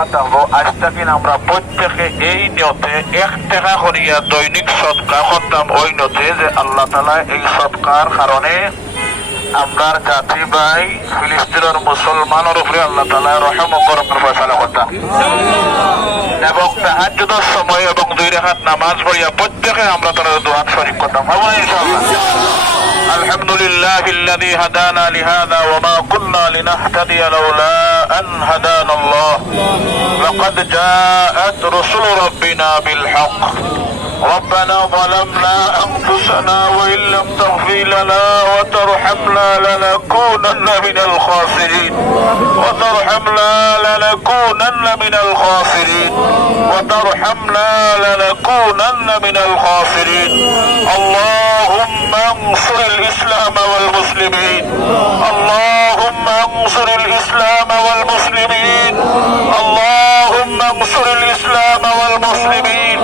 কথা থাকবো আজ থেকে আমরা প্রত্যেকে এই নিয়তে 1 টাকা করিয়া দৈনিক সদকা করতাম, ওই নিয়তে যে আল্লাহ তাআলা এই সদকার কারণে আমরার জাতি ভাই ফিলিস্তিনের মুসলমানের উপরে আল্লাহ তাআলা রহম ও করমের ফয়সালা করতাম এবং তাহাজ্জুদের সময় এবং 2 রাকাত নামাজ পড়িয়া প্রত্যেকে আমরা তার দোয়া শরীক করতাম ইনশাআল্লাহ। আলহামদুলিল্লাহিল্লাযী হাদানা লিহাযা ওয়া মা কুন্না লিনাহতাদিয়া লাউলা আন হাদানা আল্লাহ লাকাদ জাআত রাসূলু রাব্বিনা বিল হক ربنا ظلمنا أنفسنا وإن لم تغفر لنا وترحمنا لنكونن من الخاسرين وترحمنا لنكونن من الخاسرين وترحمنا لنكونن من الخاسرين اللهم انصر الإسلام والمسلمين اللهم انصر الإسلام والمسلمين اللهم انصر الإسلام والمسلمين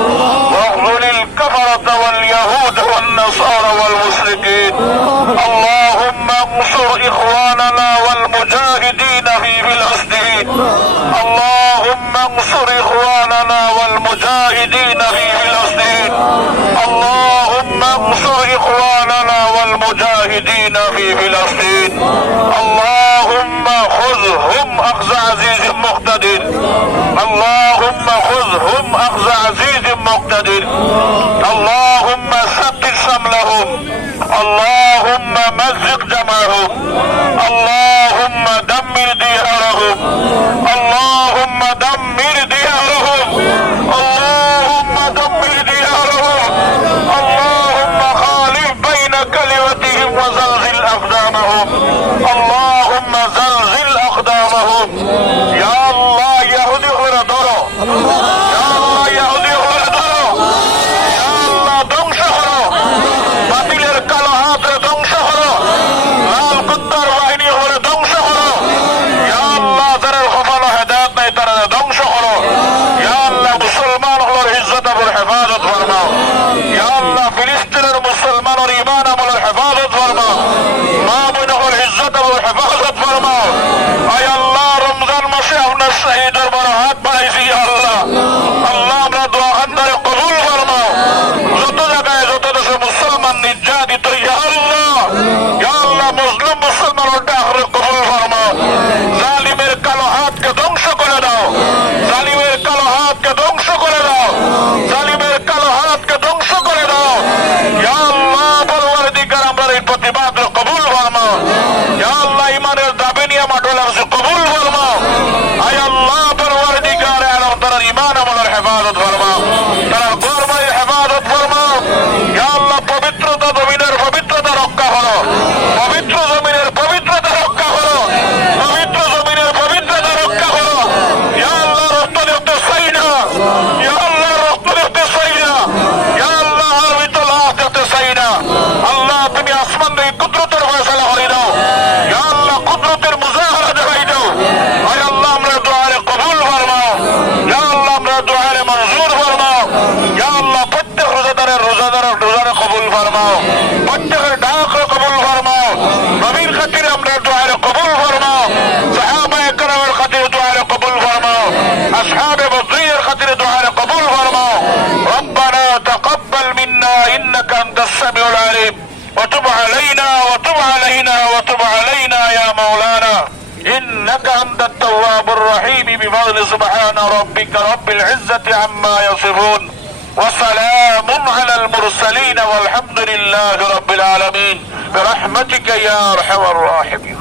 واخذل الكفرة واليهود والنصارى والمشركين اللهم انصر إخواننا والمجاهدين في فلسطين اللهم انصر إخواننا والمجاهدين في فلسطين اللهم انصر إخواننا والمجاهدين في فلسطين اللهم خذهم أخذ عزيز مقتدر اللهم خذهم أخذ عزيز مقتدر اللهم ثبت شملهم اللهم مزق جمعهم اللهم دمر ديارهم اللهم دمر ديارهم اللهم دمر ديارهم اللهم خالف بين كلمتهم وزلزل أقدامهم اللهم زلزل أقدامهم يا الله يهودي غير دورو يا الله يهودي غير دورو يا الله ধ্বংস করো বাতিলের কালো হাত ধ্বংস করো লাল কুত্তার বাহিনী হলে ধ্বংস করো ইয়া আল্লাহ যারা কপালে হেদায়েত নাই তারা ধ্বংস করো ইয়া আল্লাহ মুসলমান হলোর ইজ্জত আর হেফাজত ফরমাও ইয়া আল্লাহ ফিলিস্তিনের মুসলমানের ঈমান আমলের হেফাজত ফরমাও মা বোনদের ইজ্জত আর হেফাজত ফরমাও আয় আল্লাহ রমজান মাসে আপনার শহীদের বড় হাত বাড়াইছি ইয়া আল্লাহ আল্লাহ আমরা দোয়া আন্দারে কবুল ফরমাও যত জায়গায় যত দেশে মুসলমান নির্যাতিত ইয়া আল্লাহ মুসলিম মুসলমানের ডাকরে কবুল ফরমাও জালিমের কালো হাতকে ধ্বংস করে দাও জালিমের কালো হাতকে ধ্বংস করে দাও জালিমের কালো হাতকে ধ্বংস করে দাও ইয়া আল্লাহ পরওয়ারদিগার আমরা এই প্রতিবাদ কবুল ফরমাও ইয়া আল্লাহ ইমানের দাবি নিয়ে মাঠলে কবুল ফরমাও আয় আল্লাহ পরওয়ারদিগার আলম তার ঈমান আমলের হেফাজত ফরমাও তার গর্বের হেফাজত ফরমাও ইয়া আল্লাহ পবিত্রতা জমিনের পবিত্রতা রক্ষা করো পবিত্র জমিনের পবিত্রতা রক্ষা করো পবিত্র জমিনের পবিত্রতা রক্ষা করো ইয়া আল্লাহ রক্ত দেখতে চাই না ইয়া আল্লাহ রক্ত দেখতে চাই না ইয়া আল্লাহ আর ভিতর লাশ দেখতে চাই না আল্লাহ তুমি আসমান থেকে কুদরতের ফয়সালা করে দাও ইয়া আল্লাহ কুদরতের মুজাহারা দেখাই দাও আয় আল্লাহ আমরা দোয়ারে কবুল ফরমাও ইয়া আল্লাহ আমরা দোয়ারে মঞ্জুর ফরমাও ইয়া আল্লাহ প্রত্যেক রোজাদারের কবুল ফরমাও প্রত্যেকের ডাক কবুল ফরমাও নবীর খাতিরে আমরা দোয়ারে কবুল ফরমাও সাহাবায়ে কেরামের খাতিরে দোয়ারে কবুল ফরমাও আসহাবে বদরের খাতিরে দোয়ারে কবুল ফরমাও রব্বানা তাকাব্বাল মিন্না ইন্নাকা আনতাস সামিউল আলিম وتب علينا وتب علينا وتب علينا يا مولانا إنك أنت التواب الرحيم بفضل سبحان ربك رب العزة عما يصفون وسلام على المرسلين والحمد لله رب العالمين برحمتك يا أرحم الراحمين.